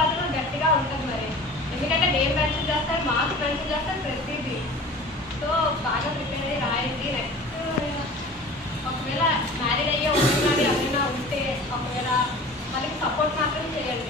మాత్రం గట్టిగా ఉంటుంది మరి. ఎందుకంటే నేమ్ మెన్షన్ చేస్తారు, మార్క్స్ మెన్షన్ చేస్తారు, ప్రతిదీ. సో బాగా ప్రిపేర్ అయ్యి రాయండి. నెక్స్ట్ ఒకవేళ మ్యారీడ్ అయ్యే కానీ ఎవరైనా ఉంటే ఒకవేళ వాళ్ళకి సపోర్ట్ మాత్రం చేయండి.